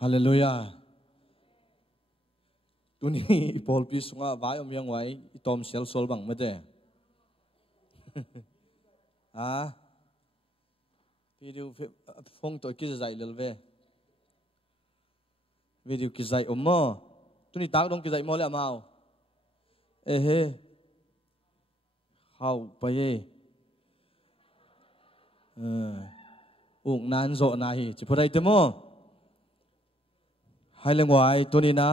ฮาเลลูยาตัวนี้พอลพิสุงะไว้ยังไว้ตอมเซลโซลบังไม่ได้วิดีโอฟงตัวกิจใจเลเววิดีโอกิจใจมั่วตัวนี้ตากตรงกิจใจมั่วเลยมาเฮ้เข้าไปอุ้งนานโซนาฮีจะพูดอะไรเต็มมั้งให้เรื่องไว้ตัวนี้นะ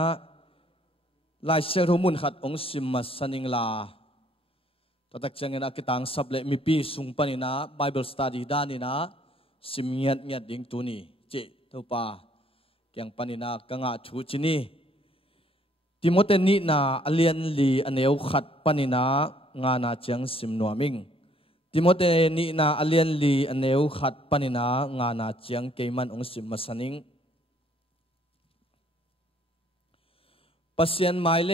ลายเสียงทุ่มุนขัดองสิมมาสันิงลาตัดจังเงินกิตังสับเละมีปีสุงปนินะ Bible Study ด้านนี้นะสิมเงียดเงียดดิ่งตัวนี้เจ้าป่าเกียงปนินะกังอาชูจินีติโมเตนีนาอเลียนลีอเนวขัดปนินะงานาจังสิมนัวมิงติโมเตนีนาอเลียนลีอเนวขัดปนินะงานาจังเกมันองสิมมาสันิงปัสยันไมเล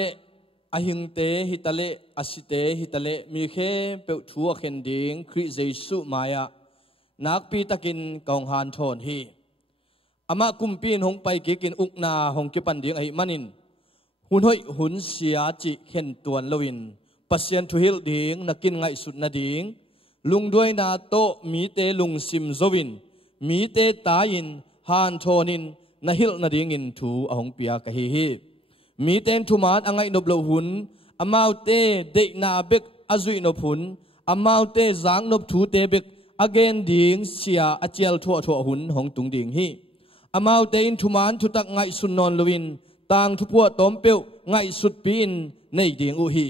อหิงเตฮิตาเลอสิเตฮิตาเลมีแค่เปิดทัวเข็นดิ่งคริสเยซูมายะนักปีตะกินกองฮันทอนฮีอามากุมปีนหงไปกินอุกนาหงกิปันดิ่งไอมันินหุ่นห้อยหุ่นเสียจิเข็นตวนลวินปัสยันทุฮิลดิ่งนักกินไงสุดนาดิ่งลุงด้วยนาโตมีเตลุงซิมโซวินมีเตตายินฮันทอนินนาฮิลนาดิ่งอินทูอหงเปียกะฮีมีเต็นทุมาดอังไงนบลหุนอามาวเตเดนาเบกอาจุยนบหุนอามาวเตจางนบทูเตเบกอเกนดิ่งเสียอาเจลทั่วหุนหงตุงดิ่งฮีอามาวเตนทุมานทุตักไงสุนนอนลวินต่างทุพวตอมเปียวไงสุดปีนในดิ่งอุฮี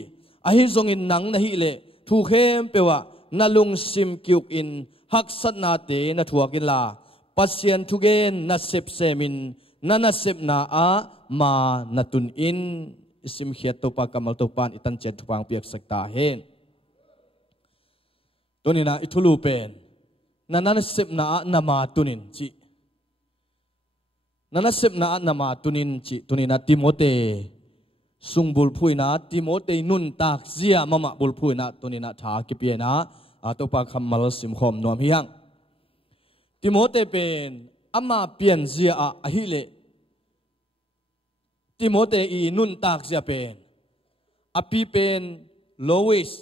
อาฮิจงอินหนังนะฮีเลทูเข้มเปียวนาลุงซิมกิวอินฮักสัตนาเตนทัวกินลาปัสยันทุเกนนาเซปเซมินนาเซปนาอามานาตุนอินอิสิมเขียตุปากกัมลตุปานอิตันเจตุปังเปียกสักตาเฮนตัวนี้นะอิทุลูเป็นนันเซปนานามาตุนินจินันเซปนานามาตุนินจิตัวนี้นะติโมเตซุงบุลพุยนะติโมเตนุนตากเซียมาบุลพุยนะตัวนี้นะทากิเปียนะตุปากกัมลสิมคอมนวมเฮียงติโมเตเป็นอามาเปลี่ยนเซียอะฮิเลติโมเตอีนุนตากเสียเป็นอภิเป็นโลอิส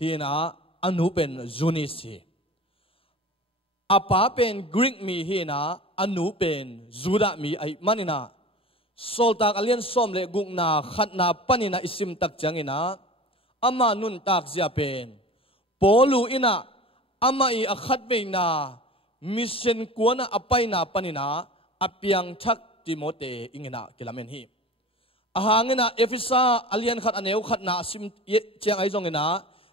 ฮีนะอนุเป็นจูนิสฮีอปาเป็นกรีกมีฮีนะอนุเป็นจูดามีไอมันนะโซลตากอเลียนส้มเลกุกนาขัดนาปันินะอิสิมตักจังอินะอามานุนตากเสียเป็นโปลูอินะอามาอีอขัดเบนามิเซนกวนอไปนาปันินะอเปียงชักติโมเตอิงนะกิลาเมนฮีอาหางนะเอฟิซาอเลียนขัดอเนวขัดนาซิมเจียงไอจงนะ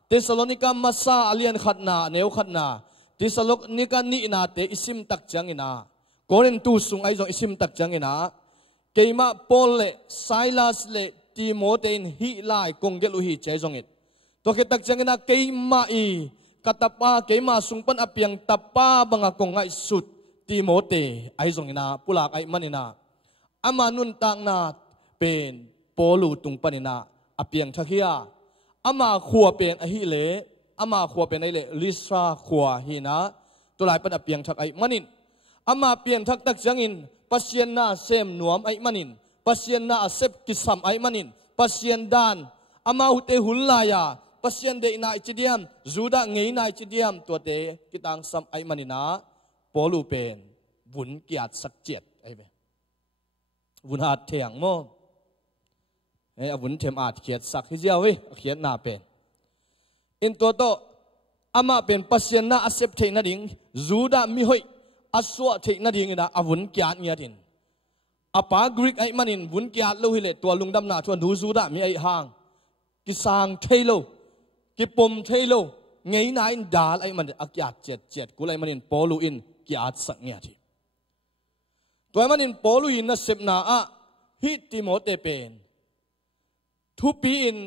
เทสโลนิกามาซาอเลียนขัดนาเนวขัดนาเทสโลนิกานีนาเตอิซิมตักจังนะโกเรนตูสุงไอจงอิซิมตักจังนะเกมาปอลเลไซลาสเลติโมเตนฮีไลกงเกลุฮีเจจงอิตัวเกตักจังนะเกมาอีกัตปาเกมาสุงปันอเปียงตัปปาบังกงไอสุดติโมเตไอซงนาปุลากไอมันนาอามานุนตังนาเป็นโปลูตุงปนินาอเปียงทักเฮียอามาขัวเป็นอหิเลอามาขัวเป็นไอเลลิสราขัวฮีนะตัวหลายเป็นอเปียงทักไอมันินอามาเปียงทักตักจังอินปัสยันนาเซมนวมไอมันินปัสยันนาเซปกิสัมไอมันินปัสยันดานอามาอุเตหุลลายาปัสยันเดนาอิจิเดียมจูดาเงยนาอิจิเดียมตัวเตกิตังสัมไอมันินาปอลูเป็นวุนเกียรติสักเจ็ดไอ้เบวุนอาจเถียงโม่ไอ้วุนเทียมอาจเขียดสักที่เจ้าเว้ยเขียดหน้าเป็นอินตัวโตอามาเป็นปัสยันนาอาเซปเทนาดิ่งจูดามิหอยอาสวะเทนาดิ่งนะอาวุนเกียรติเงียดินอาปากรีกไอ้มันินวุนเกียรติลูกฮิเลตัวลุงดำนาชวนดูจูดามีไอ้ห่างกิสางเทโลกิปมเทโลไงนายดาลไอ้มันอักยาดเจ็ดกูไอ้มันินปอลูอินกีอาจสักเงียทีตัวมันอินปอลูอินนัสเซปนาอะฮิติโมเตเป็นทุปีอิน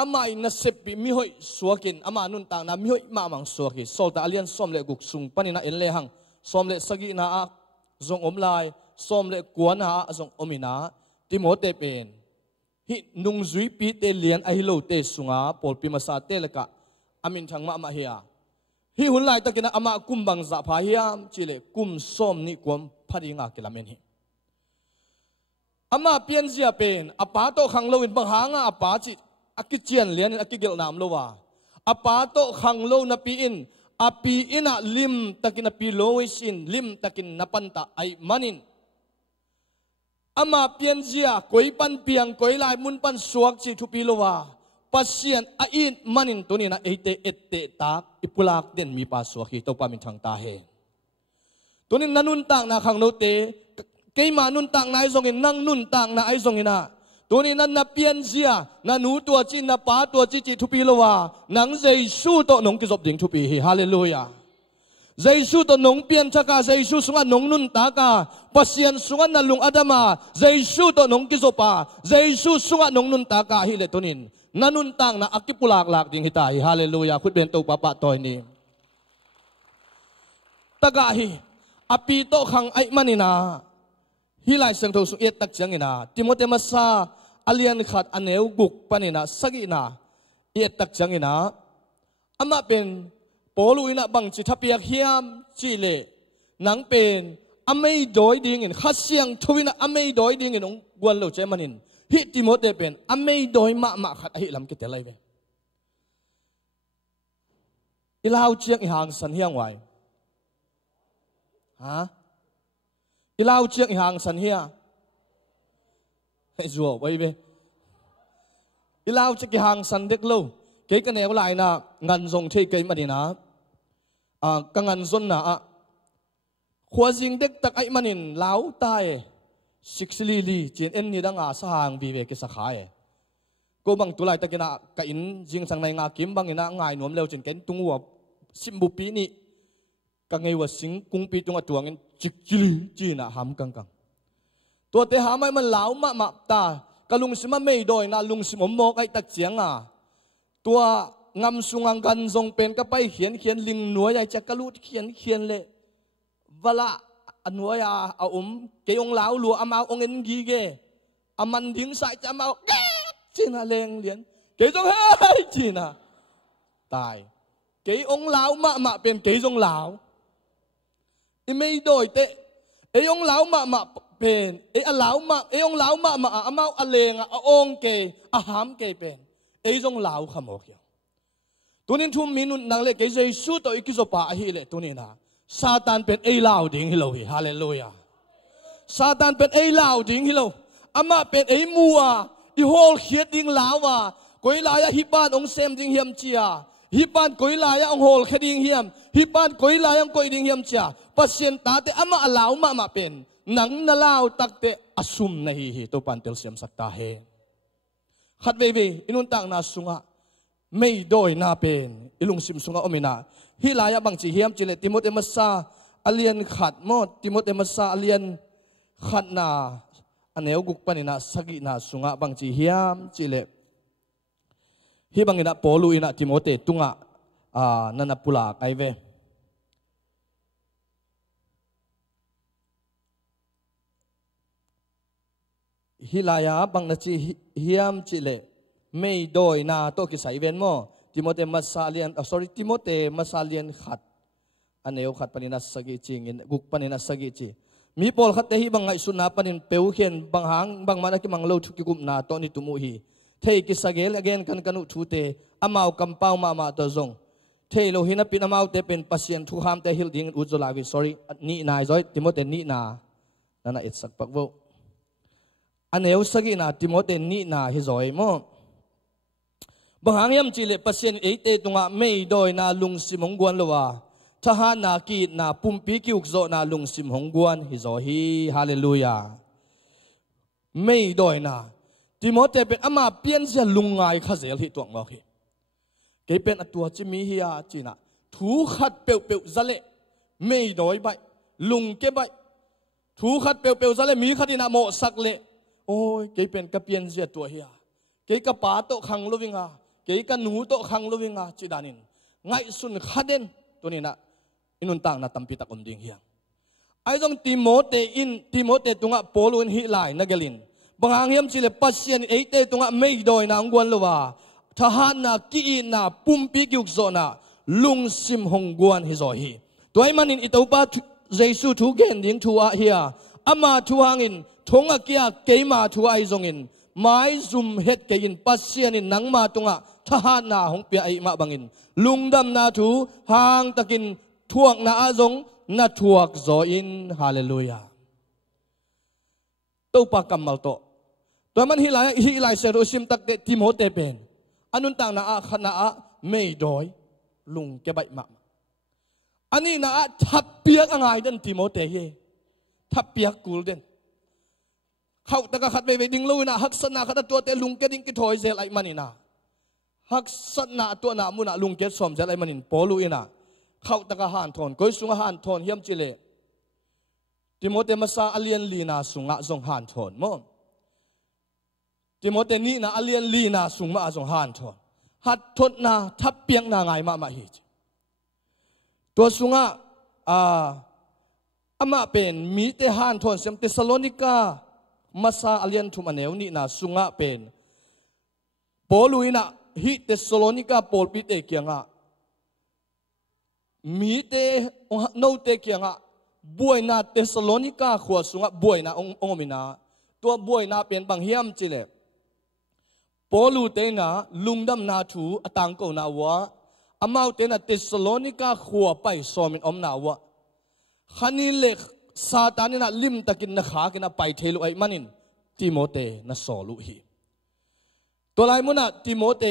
อามาอินนัสเซปมีหอยสวกินอามานุนต่างนามีหอยมามังสวกิโซลตาอเลียนส้มเลกุกซุงปันินาเอเลหังส้มเลสกินาอะจงอมลายส้มเลกวนหาจงอมินาติโมเตเป็นฮินุงจุยปีเตเลียนไอโลเตสุงาปอลปิมาซาเตเลกะอามินทังมาเฮีย hi hun lai takina ama kum bang za pha hiam chile kum som ni kwam phari nga kilamen hi ama pian zia pen apa to khang lo in bang hanga apa chi akichian lian akigel nam lo wa apa to khang lo na pi in api ina lim takin api loisin lim takin napanta ai manin ama pian zia koi pan piang koi lai mun pan suak chi thu pi lo wa pasian a in manin tunina ete ette tak ipulak den mi pa suak hi to pa min thang ta he tunin nanun tak na khang no te kay ma nun tak na ai zong in nang nun tak na ai zong ina tunin nan na pian zia na nu tua chi na pa tua chi chi thu pi lo wa nang Jesu to nong ki zop ding thu pi hi hallelujah Jesu to nong pian chaka Jesu sunga nong nun ta ka pasian sunga na lung adama Jesu to nong ki zopa Jesu sunga nong nun ta ka hi le tunin nanun tang na akipulak lak ding hitai hallelujah khut ben to papa toy ni taga hi api to khang ai manina hilai sang tho su et tak changina Timote masa alian khat aneu guk panina sagina et tak changina ama pen poluina bang chi thapiak hiam chi le nang pen amei doi ding in khasiang thuina amei doi ding in ong gwan lo che manin hi Timote pen amei doi ma khat hi lam ki telai ve ilau chiang i hang san hiang wai ha ilau chiang i hang san hia hei zuo wai ve ilau chi ki hang san dek lo ke ka neu lai na ngan zong thei kai manina ka ngan zon na khwa jing dek tak ai manin lau tai siksili li chin en ni danga sa hang bi ve ke sa khae ko bang tulai takina ka in jing sang nai nga kim bang ina ngai nom leo chin ken tungwa simbu pi ni ka ngei wa sing kung pi tunga tuang in chikchili china ham kang kang to te ha mai man lau ma ta kalung sima mei doi na lung sim mo kai tak chiang tua ngam sungang gan zong pen ka pai hian ling nuai ai cha kalut hian le wala anwaya a ke ong lau lu ama ong en gi ge aman ding sai cha ma china leng lian ke jong hai china tai ke ong lau ma pen ke jong lau i mei doi te e ong lau ma pen e a lau ma e ong lau ma ama a leng a ong ke a ham ke pen e jong lau khamo kya tunin thum minun nang le ke Jesu to ikizopa hi le tunina Satan pen ei lau ding hi lo hi hallelujah Satan pen ei lau ding hi lo ama pen ei mua i hol khiat ding lawa koi la ya hi pan ong sem ding hiam chia hi pan koi la ya ong hol khading hiam hi pan koi la yang koi ding hiam chia pasien ta te ama alau ma pen nang na lau tak te asum na hi to pan tel sem sakta he khat ve inun tang na sunga mei doi na pen ilung sim sunga omina hilaya bang chi hiam chile Timote masa alian khat mo Timote masa alian khat na aneu guk panina sagi na sunga bang chi hiam chile hi bangina polu ina Timote tunga nana pula kai ve hilaya bang na chi hiam chile mei doi na to ki sai ven mo Timote masalian Timote masalian khat aneu khat panina sagi chingin guk panina sagi chi mi pol khat te hi bangai sunna panin peu khen bang hang bang mana ki manglo thu ki gup na to ni tumu hi thei ki sagel again kan kanu thu te amau kampau ma to zong thei lo hina pin amau te pen pasien thu ham te hil ding uzola wi sorry ni na zoi Timote ni na nana it sak pak vo aneu sagi na Timote ni na hi zoi mo Banghang yam chile pasien ete tunga mei doi na lung simong guan lowa taha na ki na pumpi ki ukzo na lung simong guan hi zo hi hallelujah mei doi na Timote pen ama pian za lungai khazel hi tuang mo hi ke pen atua chimi hi a china thu khat peu zale mei doi bai lung ke bai thu khat peu zale mi khatina mo sakle oi ke pen ka pian za tua hi a ke ka pa to khang loving ke ka nu to khang loving chi danin ngai sun khaden tunina inun tang na tampi takom ding hiang ai jong Timote tunga polun hi lai nagelin bangang hiam chile pasien eite tunga mei doi na ngwan lowa thahan na ki na pumpi gyuk zona ลุงซิมหงกวนฮิโซฮีตัวไอ้มันอินอิตาปาเยซูทุกเกนดิ้งทัวเฮียอามาทัวหินทงอาเกียเกยมาทัวไอซงอินไม้ซุมเฮ็ดเกยินปัสเซียนินนังมาตงะทหารนาหงเปียไอมาบังอินลุงดำนาทูหางตะกินทวกนาอาซงนาทวกโซอินฮาเลลูยาตัวปากกัมมัลโตตัวมันฮิไลเซโรซิมตักเตติโมเตเป็นอันนุนต่างนาอาขณะไม่ดอยลุงเก็บใบมาอันนี้นาอาทับเปียกอะไรดันติโมเตเยทับเปียกกูลเดนเขาตะกะขัดไปดิ้งลุยนะฮักษณะขัดตัวเตลุงเกดิ้งกิถอยเซลไอมันนี่นะฮักษณะตัวนามุนะลุงเกสอมเซลไอมันนี่ปอลุยนะเขาตะกะหันทนก้อยสุงหันทนเฮียมจิเลติโมเตมาซาอเลียนลีนาสุงะซงหันทนมั้งติโมเตนี่นะอเลียนลีนาสุงมาซงหันทนหัดทนนาทับเปียงนาไงมาฮิจตัวสุงะอามาเป็นมีเตหันทนเซมเตสโลนิกามาซาอเลียนทุมันเนวนี่นะสุงะเป็นปอลุยนะฮิเตสโลนิกาปอลปิเตเกียงะมีเตโนเตเกียงะบวยนาเตสโลนิกาขวสุงะบวยนาองมินาตัวบวยนาเป็นบางเฮียมจิเลปอลูเตนะลุงดำนาทูอตังโกนาวะอามาเตนะเตสโลนิกาขวไปสอมินอมนาวะขันิเล็กซาตานินะลิมตะกินนะขากินนะไปเทลุไอมันินติโมเตนะสอลุฮีตัวไรมุนะติโมเต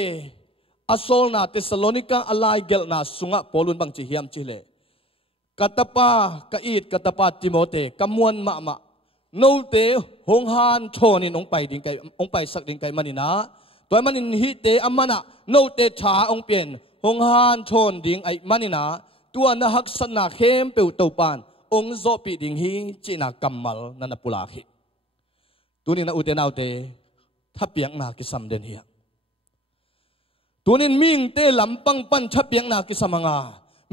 อโซลนาเตสโลนิกาอลายเกลนาสุงะปอลุนบังจิเฮียมจิเลกัตปากะอีดกัตปาติโมเตกำมวนมะโนเตหงฮานโชนินองไปดิงไกองไปสักดิงไกมันินะตัวมันอินฮิเตอัมมานะโนเตชาองเปลี่ยนหงฮานโชนดิงไอมันินะตัวนักษณะเข้มเปิวตัวปานองโซปีดิงฮีจีนักกัมมัลนันปุลาฮิตัวนี้นะอุเตนาอุเตทับเปียงนากิสัมเดนเฮียตัวนี้มิงเตลำปังปันทับเปียงนากิสัมงา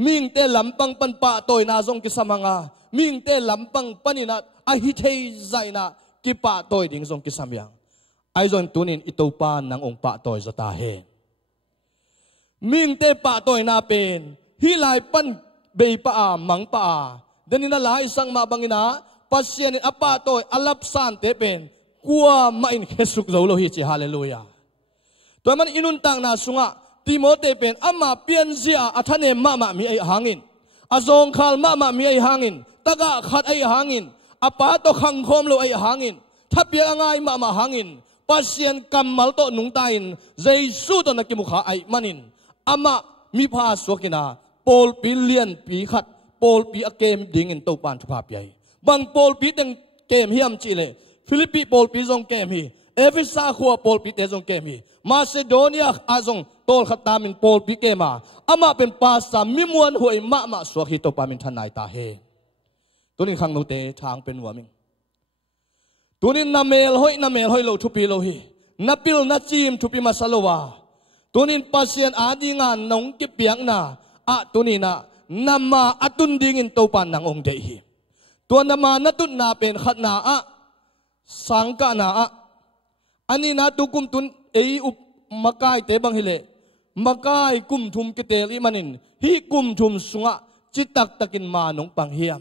มิงเตลำปังปันปะโตยนาซงกิสัมงามิงเตลำปังปันินะอหิเทใจนะกิปะโตยดิงซงกิสัมยังไอซอนตัวนี้อิตูปานนางองปะโตยสตาเฮมิงเตปะโตยนาเป็นฮิไลปันเบยปะมังปะเดนินาลายสังมาบังอินะปัสเซียนอปะโตยอัลลับสันเตเป็นกัวมาอินเคสุกโลโลฮิจิฮาเลลูยาตัวมันอินุนตังนาสุงะติโมเตเป็นอามาเปียนเสียอัธเนมามีไอหางินอาซงคัลมามีไอหางินตะกะขัดไอหางินอปะโตขังคมโลไอหางินทับเปียงไงมาหางินปัสเซียนกัมมัลโตนุงตาอินเจสุตนักกิมุขะไอมันินอามามีพาสวกินาปอลปิเลียนปีขัดปอลปีอเกมดิ่งอินโตปานทุภาพใหญ่บางปอลปีดังเกมเฮียมจิเลฟิลิปปีปอลปีซงเกมฮีเอฟิซาขัวปอลปีเตซงเกมฮีมาซิโดเนียอาซงโตลขัดตามินปอลปีเกมาอามาเป็นภาษามิมวนหวยมาสวกิโตปามินทนายตาเฮตัวนี้ขังโนเตทางเป็นหัวมิงตัวนี้นาเมลห้อยโลทุปีโลฮีนับปิลนัดจิมทุปีมาสโลวาตัวนี้ปัสเซียนอาดีงานนงกิเปียงนาตัวนี้นะนามาอัตุนดิ่งอินโตปานนางองเดฮีตัวนามานัตุนนาเป็นขัดนาสังกานาอันนี้นะตุกุมตุนอุปมากายเตบังฮิเลมากายกุมทุมกิเตลิมันินฮีกุมทุมสุงะจิตักตะกินมานงปังเฮียม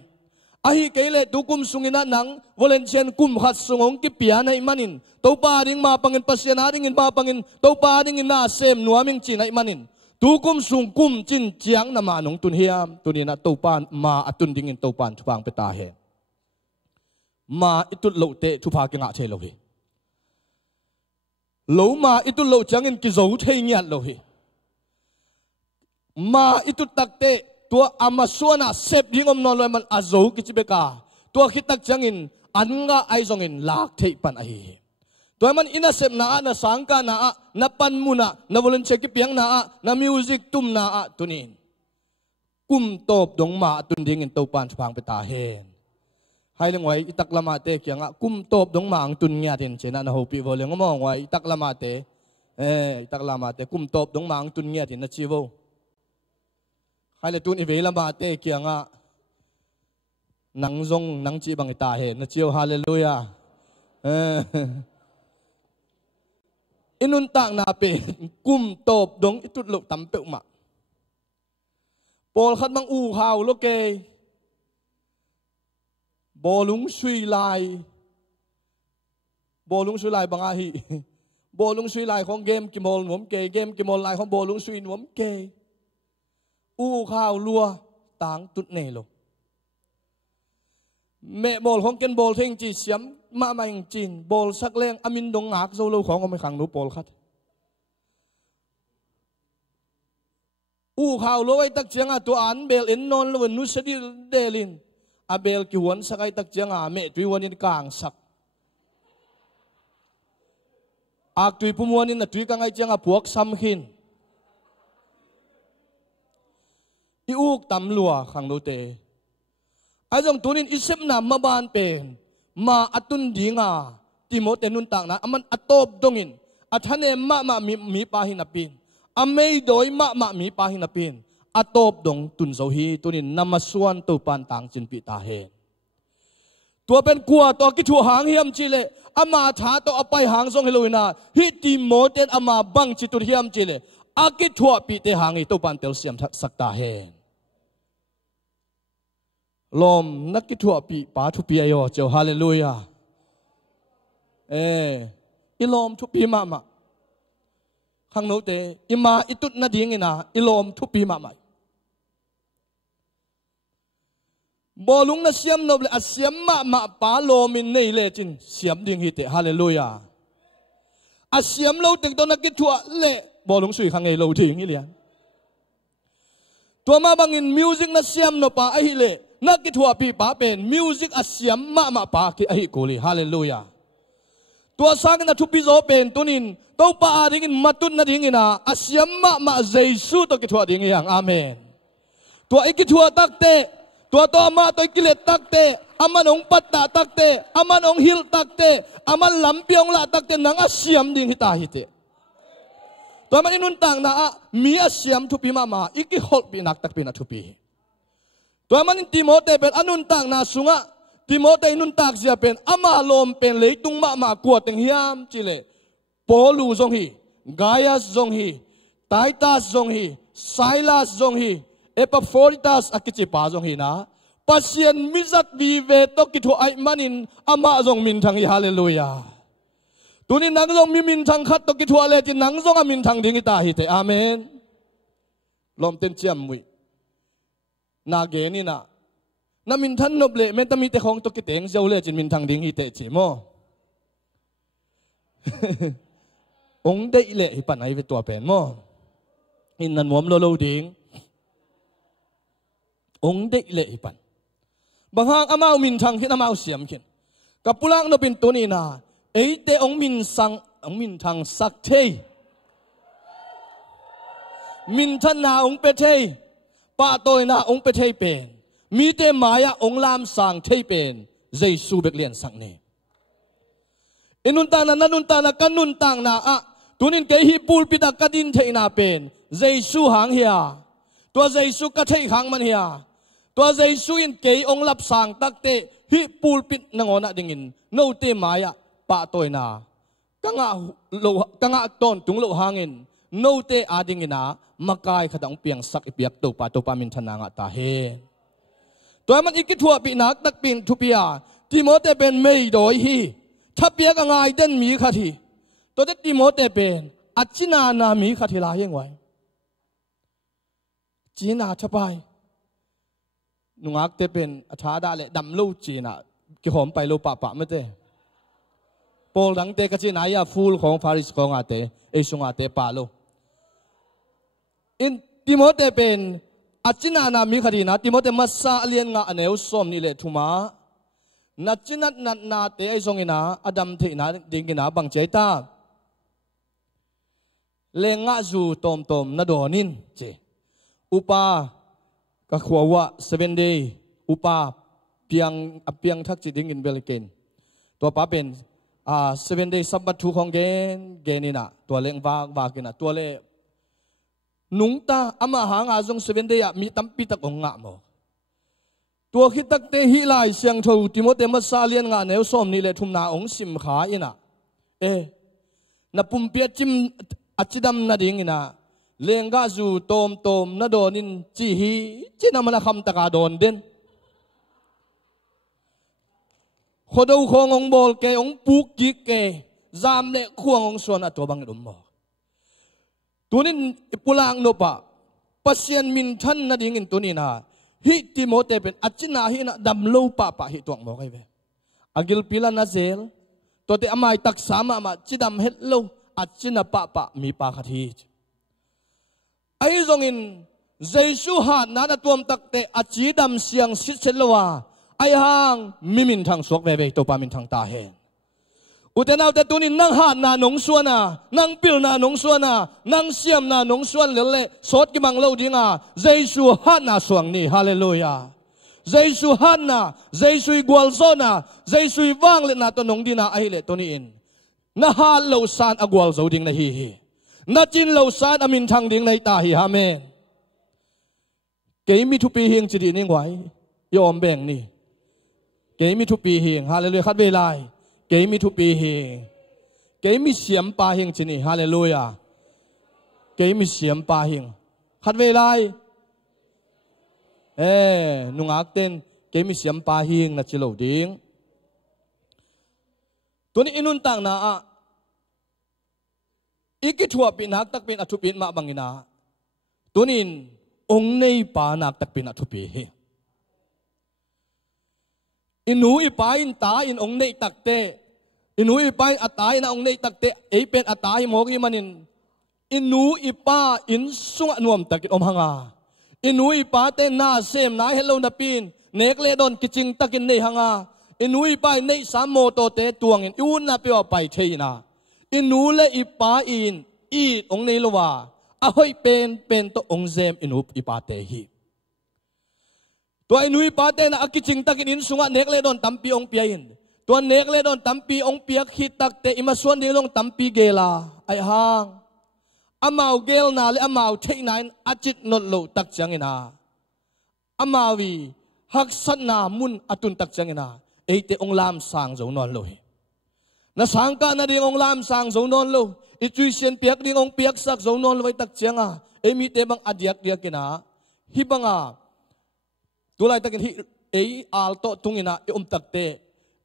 ahi keile tukum sungina nang volunteer kum khat sungong ki piana imanin to pa ding ma pangin pasiana ding in ma pangin to pa ding na sem nuaming chin ai manin tukum sung kum chin chiang na manong tun hiam tunina to pan ma atun ding in to pan thupang peta he ma itut lo te thupa ki nga the lo hi lo ma itut lo changin ki zo thei ngiat lo hi ma itut tak teตัวอามาส่วนเสพยิงอมนอนลอยมันอาโจกิจิเบกาตัวคิดตักจังอินอันงาไอจงอินลากเทปันไอตัวมันอินาเสพนาสังกานาปันมุนาวอลเลนเชกิเปียงนามิวสิกตุมตุนินกุมตบดงมาตุนดิ่งอินตัวปันฟังไปตาเฮนให้เรื่องไว้อิตักละมาเตเกียงกุมตบดงมาอังตุนเงียดินเจนะนะฮูปีโวเลี้ยงมองไว้อิตักละมาเตอิตักละมาเตกุมตบดงมาอังตุนเงียดินนะชีโวให้เลยตุนอีเวลาบาเตเกียงนังซงนังจีบังตาเห็นนะเจียวฮาเลลูยาอินุนต่างนาเป็นกุมโตบดงอิตุลุตำเปิลมา อลขัดมังอูข่าวโลเกบอลุงสุยลายบอลุงสุยลายบางอาฮีบอลุงสุยลายของเกมกิมอลหนวมเกเกมกิมอลลายของบอลุงสุยหนวมเกอูข่าวลัวต่างตุดเนโลเมะบอลของเกนบอลเทงจีเสียมมาไม่ยังจีนบอลสักแรงอามินดงหักโซโลของก็ไม่ขังหนูบอลขัดอูข่าวลัวไอ้ตักเจียงตัวอันเบลเอ็นนอนลวนนุสดิเดลินอาเบลกิวันสักไอ้ตักเจียงเมะตุยวันนี้กลางสักอากตุยปุ่มวันนี้นะตุยกังไอ้เจียงพวกซ้ำขินอีอูกตำลัวขังโนเตไอ้จงตัวนี้อิเซมนามมาบานเป็นมาอัตุนดีงาติโมเตนุนต่างนะมันอัตบดงอินอัฐานเอมามีปาหินาปินอเมย์โดยมามีปาหินาปินอัตบดงตุนโซฮีตัวนี้นำมาส่วนตัวปานต่างจินปิตาเฮตัวเป็นกัวตัวกิจหัวหางเฮียมจิเลอามาถาตัวเอาไปหางทรงเฮโลวินาฮิติโมเตนอามาบังจิตุเฮียมจิเลอากิจหัวปีเตหางตัวปานเตลเซียมสักตาเฮลมนักกิจหัวปีป้าทุปีโยเจ้าฮาเลลูยาอิลมทุปีมาข้างโน้ตเตอิมาอิตุนาดิ่งนะอิลมทุปีมาบอลุงน่ะเสียมนบเลยเสียมมาป้าลมินในเลจินเสียมดิ่งฮิตฮาเลลูยาเสียมเราถึงตอนนักกิจหัวเละบอลุงสุยข้างไงเราถึงนี่เลยตัวมาบังอินมิวสิกน่ะเสียมนป้าไอฮิเล่นักกิจหัวปีป้าเป็นมิวสิกเสียมมาป้าที่ไอฮิโกลีฮาเลลูยาตัวสังน่ะทุปีโซเป็นตัวนินตัวป้าดิ่งมาตุนน่ะดิ่งนะเสียมมาเจสุตัวกิจหัวดิ่งอย่างอาเมนตัวไอกิจหัวตักเตตัวมาตัวกิเลสตักเตอามันองปัตตาตักเตอามันองฮิลตักเตอามันลำเปียงละตักเตนังเสียมดิ่งฮิตาฮิตตัวมันนุนต่างนะมีเสียมทุปีมาอีกหกปีนักตักปีนักทุปีตัวมันติโมเตเป็นอนุนต่างนาสุงะติโมเตนุนตักเสียเป็นอามาลมเป็นเลยตุงมากวดตึงเฮียมจิเลปอลูจงฮีกายาจงฮีไททัสจงฮีไซลัสจงฮีเอปฟอริตัสอากิจิปาจงฮีนะปัสยันมิจัดวิเวตกิทุไอมันินอามาจงมินทังฮาเลลูยาตัวนี้นังจงมินทังขัดตกิทุอะไรที่นังจงอามินทังดิ่งตาฮิตอาเมนลมเต็นเจียมมุยนาเกนี่นะน้ำมินทันนบเลเมตามีแต่ของตกิเตงเจ้าเล่จินมินทังดิ่งฮิตจิโมองได้เละฮิปันไอเป็นตัวเป็นโมอินนันหวมโลดิ่งองได้เละฮิปันบางครั้งอามามินทังขึ้นอามาเสียมขึ้นกับปุลังนบินตัวนี้นะเอเตองมินสังองมินทังสักเทมินทันนาองเปเทป้าตัวนาองเปเทเป็นมีเตมายาองลามสังเทเป็นเจสูเบกเลียนสังเนอินุนตานานุนตานากันนุนตังนาตัวนี้เกฮิปูลปิดากดินเทนาเป็นเจสูหางเฮียตัวเจสูกระเทหางมันเฮียตัวเจสูอินเกยองลับสังตักเตฮิปูลปิดนงอนาดิ่งโนเตมายาป้าตัวนากังะต้นตุงโลหางอินโนเตอาดิ่งนามากายขดังเปียงสักอิเปียกตัวปามินทนางตาเฮตัวมันอีกทั่วปีนักตักปินทุปียติโมเตเป็นไม่โดยฮีถ้าเปียกง่ายเดินมีขัดทีตัวเด็กติโมเตเป็นอัจจินานามีขัดทีลายังไงจีนาชไปนุงักเตเป็นอัฐาดาเลดำลูจีนากิหอมไปโลปะไม่เตโปลดังเตกจีนายาฟูลของฟาริสของอาเตเอชงอาเตปาโลอินติโมเตเป็นอาจินานามีคดีนะติโมเตมาซาเลียนงาอเนวสอมนี่เลทุมานัดจินัดนัดนาเตไอซงอินาอดัมเทนาดิงอินาบังเจตาเลงะจูตอมนาโดนินเจอุปากะขวาวะ7 day อุปาเปียงทักจิดิงอินเบลเกนตัวป้าเป็น7 day สับบัตทุของเกนินะตัวเลงวากินะตัวเลนุงตาอามาหางอาจง7 day มีตั้มปีตะกงงะโมตัวคิดตักเตหิลายเสียงทูติโมเตมาซาเลียนงาเนวส้มนี่เลยทุมนาองสิมขาอินะนับปุ่มเปียจิมอัจฉิดำนาดิ่งอินะ lenga zu tom na donin chi hi chinamana kham taka don den khodou khong ong bol ke ong puk ki ke zam le khuang ong suan atobang dum mo tunin ipulang no pa pasien min than na ding in tunina hi Timote pen achina hi na dam lo pa hi tuang mo kai ve agil pila na zel to te amai tak sama ma chidam het lo achina pa mi pa khathi ai zong in Jesu ha na na tuam tak te achidam siang sit selwa ai hang mimin thang sok ve to pa min thang ta hen utenaw te tunin nang ha na nong suana nang pil na nong suana nang siam na nong suan le sot ki mang lo dinga Jesu ha na suang ni hallelujah Jesu ha na Jesu gwal zona Jesu wang le na to nong dina ai le to ni in na ha lo san agwal zo ding na hi na chin lo san amin thang ding nei ta hi amen ke mi thu pi hing chi di ning wai yom beng ni ke mi thu pi hing hallelujah khat ve lai ke mi thu pi hing ke mi siam pa hing chi ni hallelujah ke mi siam pa hing khat ve lai nungak ten ke mi siam pa hing na chi lo ding tuni inun tang na a ikithua pin hak tak pin athu pin ma bangina tunin ong nei pa nak tak pin athu pi hi inu ipa in ta in ong nei tak te inu ipa ata in ong nei tak te ei pen ata hi mo gi manin inu ipa in sunga nuam tak om hanga inu ipa te na sem na hello na pin nek le don kiching takin nei hanga inu ipa nei samo to te tuang in un na pe pai theina inu le ipa in i ong nei lowa a hoi pen to ong zem inu ipa te hi to inu ipa te na akiching takin in sunga nek le don tampi ong piain to nek le don tampi ong piak hit tak te imasuan ding long tampi gela ai hang amau gel na le amau thei nine achit not lo tak changina amawi hak sat na mun atun tak changina eite ong lam sang zo non lo na sang ka na ding ong lam sang zo non lo itui sian piak ding ong piak sak zo non lo tak changa emi te bang adiak dia kina hibanga tulai takin hi ei alto tungina tak te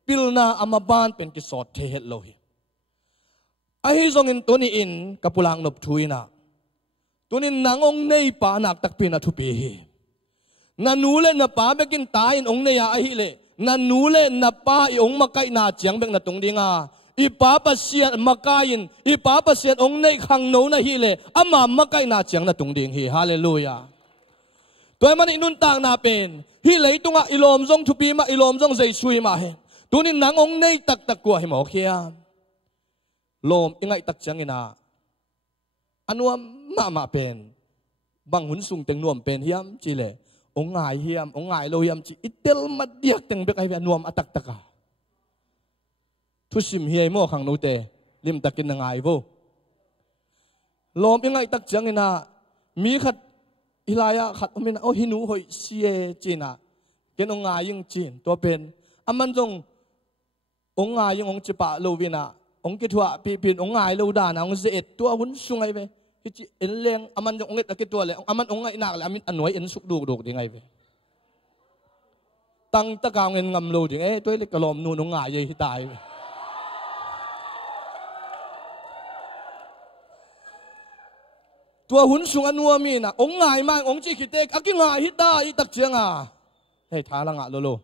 pilna amaban pen ki sot the het lo hi ai zong in tuni in kapulang nop thuina tunin nangong nei pa nak tak pin athu pi hi na nule na pa bekin ta in ong nei a hi le na nule na pa i ong makai na chiang bek na tung dinga i pa pasian makain i pa pasian ong nei khang no na hi le ama makai na chiang na tung ding hi hallelujah toy man inun tang na pen hi leitunga ilom zong thu pi ma ilom zong zai sui ma he tunin nangong nei tak tak kwa hi mo khia lom ingai tak changina anuam ma pen bang hun sung teng nuam pen hiam chi le ong ngai lo hiam chi itel mat diak teng bek ai nuam atak taka thu sim hi mo khang no te lim takin na ngai bo lom ingai tak changina mi khat ilaya khat min o hinu hoi sie china ken ong ngai yung chin to pen aman jong ong ngai yung ong chipa lo wina ong ki thua pi pin ong ngai lo da na ong zet tua hun sungai ve hi chi en leng aman jong nget ki tua le aman ong ngai nak le amin anoi en suk duk dingai ve tang ta ka ngen ngam lo ding toy le kalom nu ong ngai ye hi tai ve tua hun sung anua mi na ong ngai mang ong chi khitek aki ngai hi ta i tak chianga hei tha la nga lo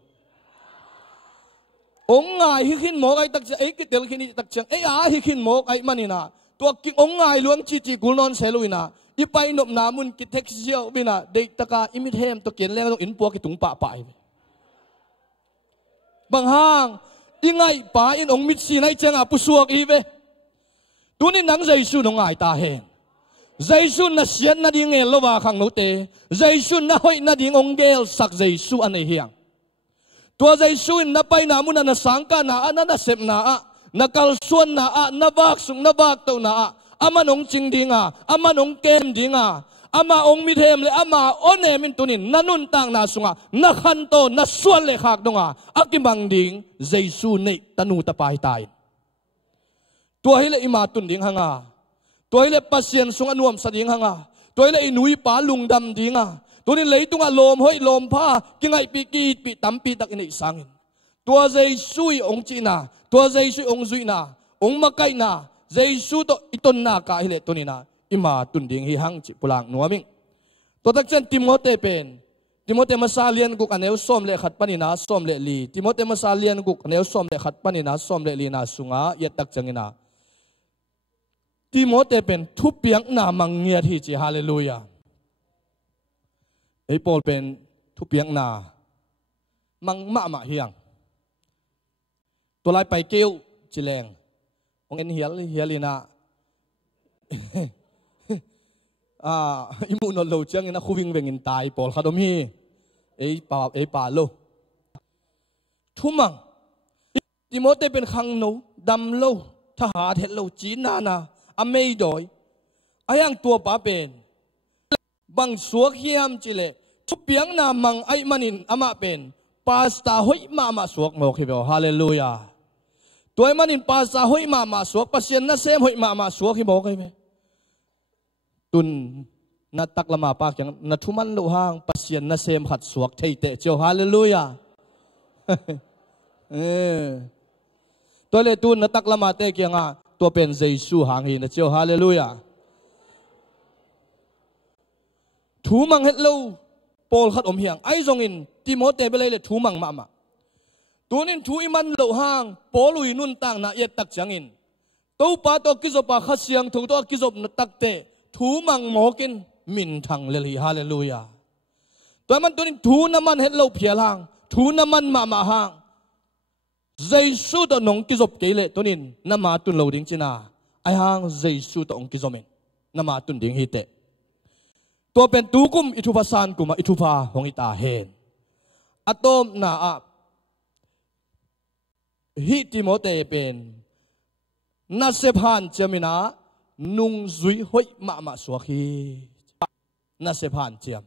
ong ngai hi khin mo ai tak cha ei ki tel khin tak chang ei a hi khin mo ai manina to ki ong ngai luang chi kul non seluina i pai nop na mun ki tek siao bina dei taka imit hem to ken leng in po ki tung pa ai bang hang ingai pa in ong mit si nai changa pusuak i ve tunin nang Jesu no ngai ta hen Jesu na sian na ding el lo wa khang no te Jesu na hoi na ding ong gel sak Jesu anei hiang tua Jesu na pai na mun na sangka na na sep na na kalsuan na na bak sung na bak to na amanong ching dinga amanong kem dinga ama ong mithem le ama one min tunin nanun tang na sunga na khanto na suan le khak donga akimang ding Jesu nei tanu ta pai tai tua hi le ima tun ding hanga tua hi le pasien sunga nuam sa ding hanga tôi lấy núi pa lung đam đi ngà tôi nên lấy tung à lom hơi lom pa kinh ngày pi tam pi tak ini sangin tua dây suy ông chi na tua dây suy ông duy na ông makai na dây su to iton na ka hele to ni na ima tun ding hi hang chi pulang nuaming to tak chen Timote masalian guk aneu som le khat panina som le li Timote masalian guk aneu som le khat panina som le li na sunga yet tak changina Timote pen thu piang na mangiat hi chi hallelujah ei Paul pen thu piang na mang ma hiang to lai pai keu chi leng ong en hialina imu no lo chang ina khuving vengin tai Paul khadom hi ei pa lo thumang Timote pen khang no dam lo tha ha het lo chi na amei doi ayang tua pa pen bang suak hiam chile thu piang na mang ai manin ama pen pasta hoi ma suak mo khibo hallelujah toy manin pasta hoi ma suak pasien na sem hoi ma suak khibo kai me tun na taklama pa kyang na thuman lo hang pasien na sem khat suak thei te cho hallelujah toile tun na taklama te kyanga to pen Jesu hang hi na cho hallelujah thu mang het lo Paul khat om hiang ai zong in Timote belai le thu mang ma tunin thu iman lo hang Paul ui nun tang na yet tak changin to pa to kizopa khasiang thu to kizop na takte thu mang mokin min thang le hi hallelujah toy man tunin thu na man het lo phial hang thu na man ma hang Jesu to nong kizop kele tunin na ma tun lo ding china ai hang Jesu to ong kizomen na ma tun ding hi te to pen tu kum ithu pasan kuma ithu pa hong ita hen atom na a hi Timote pen na sephan chamina nung zui hoi ma suakhi na sephan chiam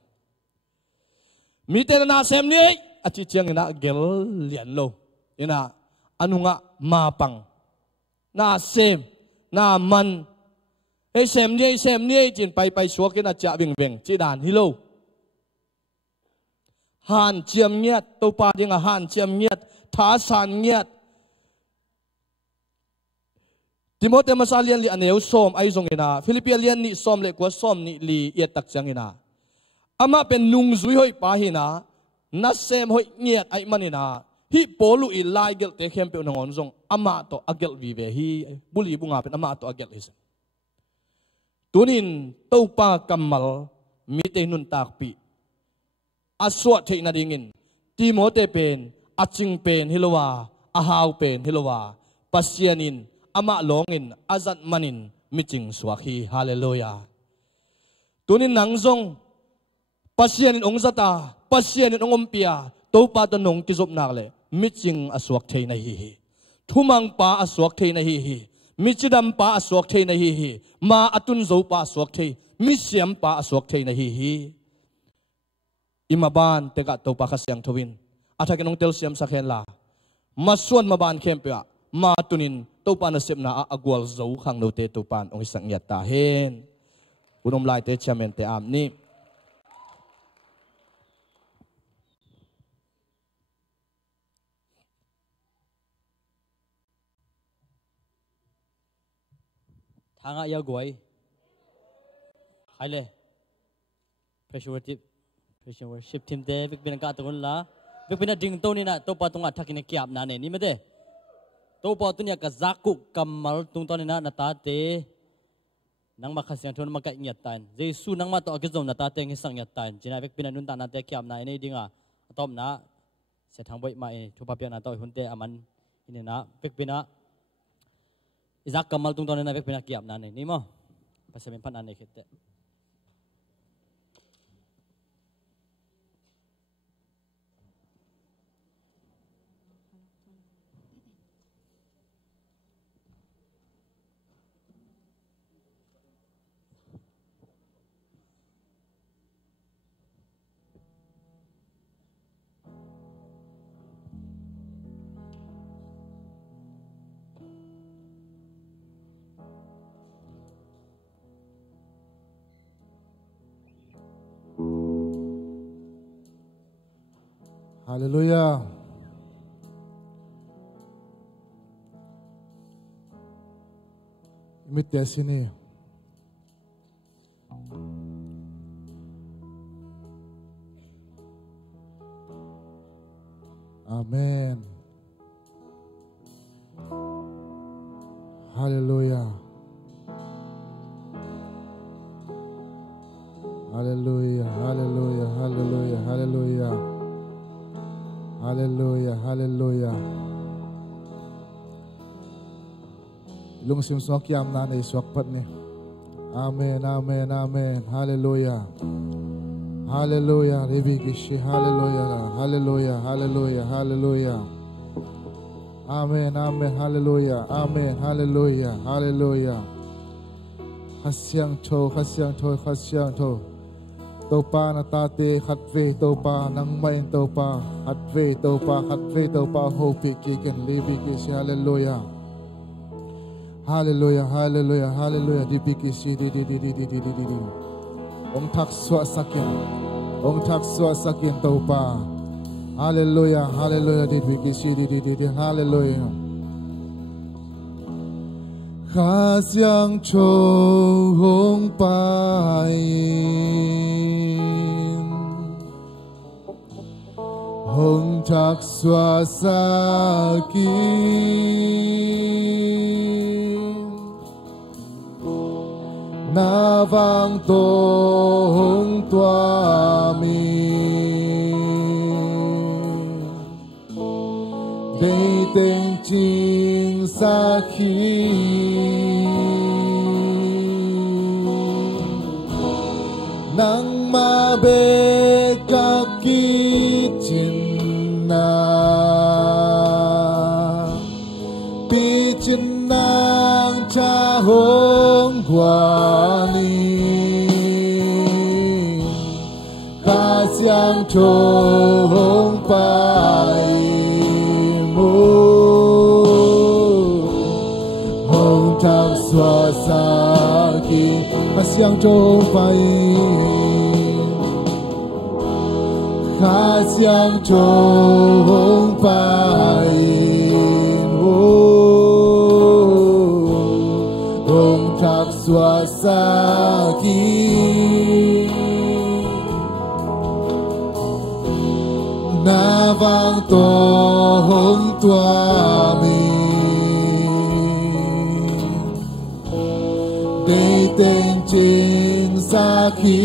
mi te na sem ni achi chiang ina gel lian lo ina anunga ma pang na sem na man ei sem ni chin pai suakin a cha veng chi dan hilo han chiam ngiat to pa dinga han chiam ngiat tha san ngiat Timote masalian li aneu som ai zong ina Philippian ni som le kwa som ni li yet tak chang ina ama pen nung zui hoi pa hina na sem hoi ngiat ai manina hi polu i lai gel te khem pe ngon zong ama to agel vi ve hi buli bunga pen ama to agel his tunin to pa kamal mi te nun tak pi aswa the na dingin Timote pen aching pen hilowa ahaw pen hilowa pasianin ama longin azat manin miching swakhi hallelujah tunin nangzong pasianin ongzata pasianin ongompia to pa to nong kizop nakle miching aswak thei na hi thumang pa aswak thei na hi michidam pa aswak thei na hi ma atun zo pa aswak thei misiam pa aswak thei na hi imaban teka to pa khasyang thowin athakinong tel siam sakhen la maswan maban khempya ma tunin to pa na sep na agwal zo khang no te to pan ong isang yat ta hen unom lai te chamen te am ni thanga ya goi haile pressure worship team te big bin ka ton la big bin ding to ni na to pa tunga thakine kyap na ne ni me de to pa tunya ka zaku kamal tung to ni na ta te nang makhasyang thon makai nyat tan Jesu nang ma to agizom na ta te ngi sang nyat tan jina big bin nun ta na te kyap na ni dinga atom na se thang boi mai thu pa pya na to hun te aman ini na big bin izak kamal tung to ni na big bin kyap na ni mo pasamen pan ane khite Hallelujah. Imit sini. Amen. Hallelujah. Hallelujah. Hallelujah. Hallelujah. Hallelujah. Hallelujah. Hallelujah. Lung sim suak yam na ne suak pat ne. Amen. Amen. Amen. Hallelujah. Hallelujah. Rebi kishi. Hallelujah. Hallelujah. Hallelujah. Hallelujah. Amen. Amen. Hallelujah. Amen. Hallelujah. Hallelujah. Khasyang tho. Khasyang tho. Khasyang tho. Topa na tate khatve topa nang main topa khatve topa hopi kiken libi kishi. Hallelujah. Hallelujah. Hallelujah. Hallelujah. Dibi kishi di. Ông thắc xoa sakin topa. Hallelujah. Hallelujah. Dibi kishi di. Hallelujah. Khasyang cho hong pai hong thắc xoa sakin na vang to hong tua mi đây tên chính sa khi nang ma be ka ki chin na pi chin nang cha hong qua ni ka xiang cho hong pai hong thang xoa sa ki ka xiang cho hong pai ka xiang cho hong pai hong thang xoa sa ki na vang to hong tua mi đây tên chính sa khi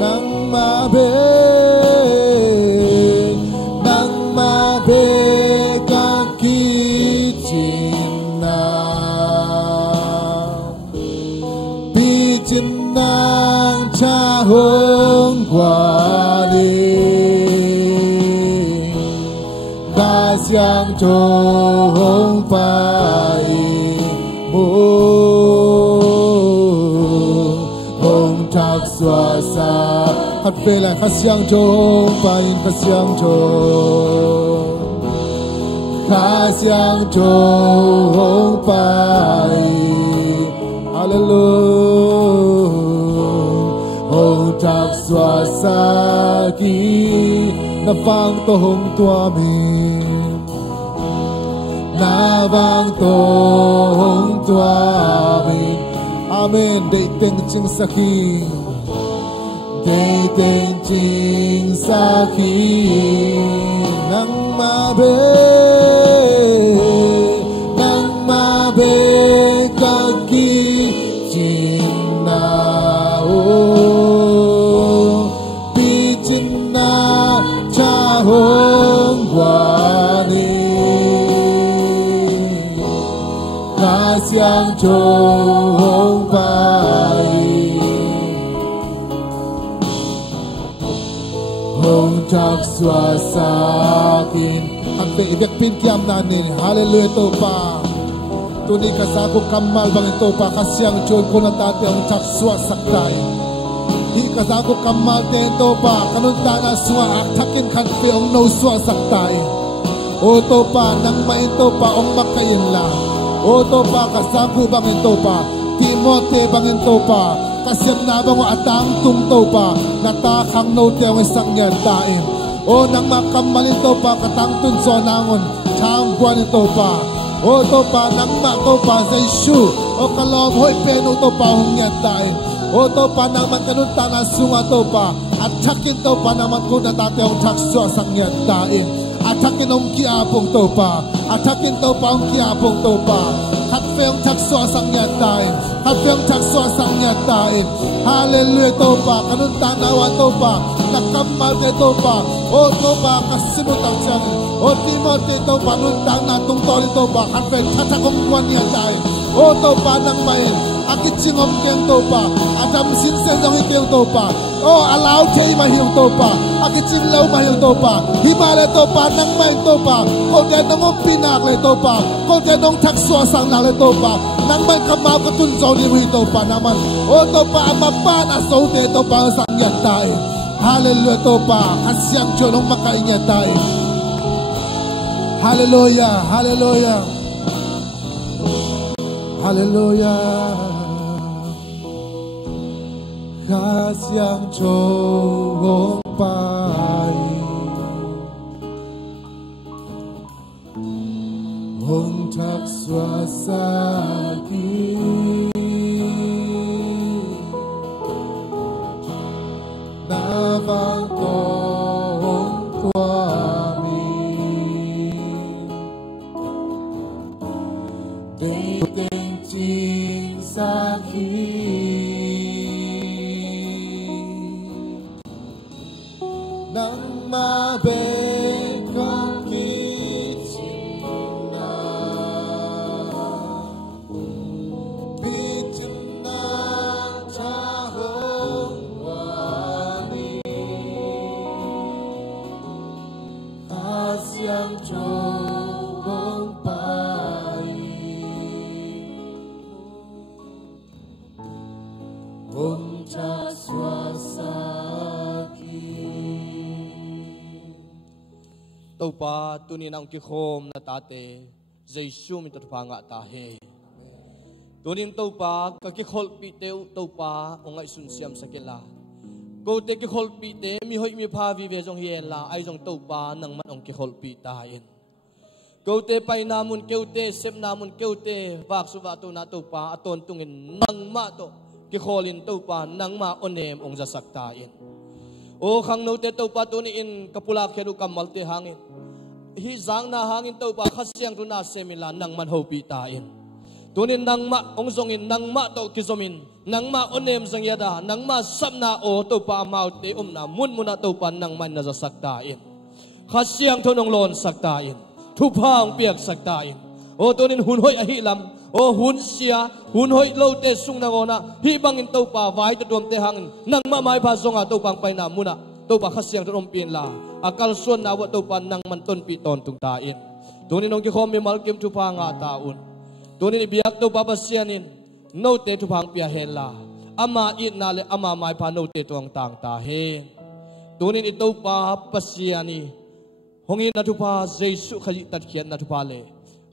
nang ma be ka ki chin na pi chin nang cha hong qua đi ka xiang cho hong pai hong thắc xoa sa hát về lại khát xiang cho hong pai khát xiang cho hong pai hallelujah hong thắc xoa sa ki na vang to hong tua mi na vang to hong tua mi amen để tên chính sa khi để tên chính sa khi nang ma be ka ki chin na pi chin na cha hong qua ni ka xiang cho hong pai hong thắc xoa sakin ang beibek pin kiam nanin hallelujah to pa tuni ka sa ko kamal bang ito pa kasyang chon ko na tate ang thak xoa saktay di ka sa ko kamal te to pa kanun ta na swa ak thakin khan pe ong no swa saktay o to pa nang mai to pa ong makayin la o to pa ka sa ko bang ito pa Timote bang ito pa kasyam na bang atang tum to pa nata khang no te ang isang yan taim O nang makamalin to pa katang tunso nangon cham buan to pa. O to pa nang ma to pa say shu. O kalom hoy penu to pa hungyat dai. O to pa nang mantanun tana sunga to pa. At chakin to pa naman kuna dati ang takso sangyat dai. Atakin om kiapong to pa. Atakin to pa om kiapong to pa. Katfeng takso sangyat dai. Katfeng takso sangyat dai. Hallelujah to pa. Kanun tanawa to pa. Nakamal ke to pa. O to pa kasimutang siyan. O Timothy to pa. Nuntang na tungtoli to pa. Katfeng tatakong kuwan niya dai. O to pa nang mayin. Akit singom keng to pa. Adam sinsen nang hikeng to pa. O alaw kay mahiyong to pa. Akit sinlaw mahiyong to pa. Himala to pa nang mayin to pa. Kung ganong pinakle to pa. Kung ganong takswa sang nakle to pa. Nang mayin kamaw katunsaw ni Hui to pa naman. O to pa amapan asaw de to pa sang yatay. Hallelujah to pa. Kasyang chonong makain yatay. Hallelujah. Hallelujah. Hallelujah. Kasyang chong pai hong tak swasaki navang tong tuami ding ding ching saki nang mabekong kichina bitin na chahong wani kasyang chong pai hong cha swasaki tàu pa tu ni nang ki khom na tate Giêsu mi tu pa nga ta he tu nin tàu pa ka ki khol pi teu tàu pa ongai sun siam sakela ko te ki khol pi te mi hoi mi pha vi ve jong hiền la ai jong tàu pa nang man ong ki khol pi ta in ko te pai na mun keu te sep na mun keu te vak su va tu na tàu pa aton tungin nang ma to ki kholin tàu pa nang ma onem ong ja sak ta in o khang no te tàu pa tu ni in kapula kheru kamal te hangin hi zang na hangin tàu pa khasyang tu na semila nang man ho pi ta in tunin nang ma ong zong in nang ma to ki zomin nang ma onem zang yada nang ma samna o tàu pa mau te na mun muna tàu pa nang man na za sakta in khasyang thonong lon sakta in thu phang piak sakta in o tunin hun hoi a hi lam o hun sia hun hoi lo te sung na ona hi bangin tàu pa vai te tuam te hangin nang ma mai pha zonga tàu pang pai na muna tàu pa khasyang thon pin la akal suan na wa tàu pa nang man ton pi ton tung ta in tunin ong ki khom mi mal kem thu pha nga ta un tunin biak tàu pa pasianin no te thu phang pia hela ama it na le ama mai pha no te tuang tang ta he tunin i tàu pa pasiani hongin na thu pha Giêsu khali tat khian na thu pha le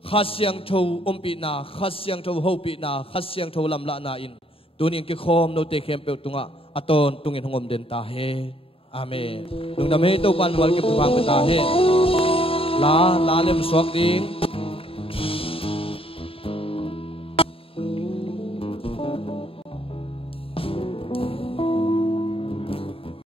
khasyang tho ompi na khasyang tho hopi na khasyang tho lam la na in tunin ki khom no te khem pe tunga aton tungin hongom den ta he amen lung dam he to pan wal ki phang pe ta he la lem swak ding